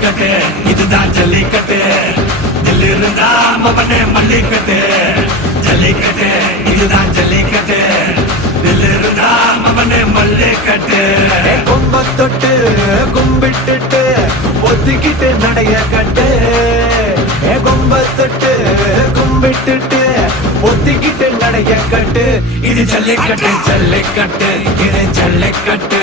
ஜல்லிக்கட்டு இதுதான் ஜல்லிக்கட்டு. தில் இருந்தா மவனே மல்லிக்கட்டு. ஜல்லிக்கட்டு இதுதான் ஜல்லிக்கட்டு. தில் இருந்தா மவனே மல்லிக்கட்டு. கொம்ப தொட்டு கும்பிட்டுட்டு ஒத்திக்கிட்டு நடைய கட்டு. கொம்ப தொட்டு கும்பிட்டுட்டு ஒத்திக்கிட்டு நடைய கட்டு. இது ஜல்லிக்கட்டு. ஜல்லிக்கட்டு இது ஜல்லிக்கட்டு.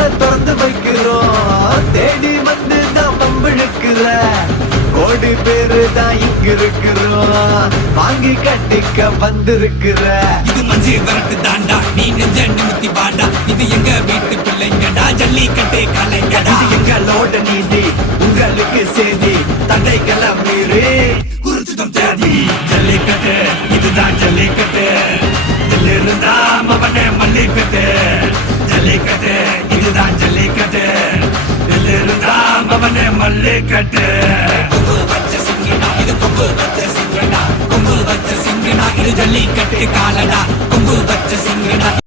வாசல்ல திறந்து வைக்கிறோம். தேடி வந்து தான் பம்பிழுக்குற கோடி பேரு தான் இங்க இருக்கிறோம். வாங்கி கட்டிக்க வந்திருக்கிற. இது மஞ்சள் மல்லிக்கட்டு கொம்பு வச்ச சிங்கினா இது கொம்பு வச்ச சிங்கடா கொம்பு வச்ச சிங்கினா இது ஜல்லிக்கட்டு காலடா. கொம்பு வச்ச சிங்க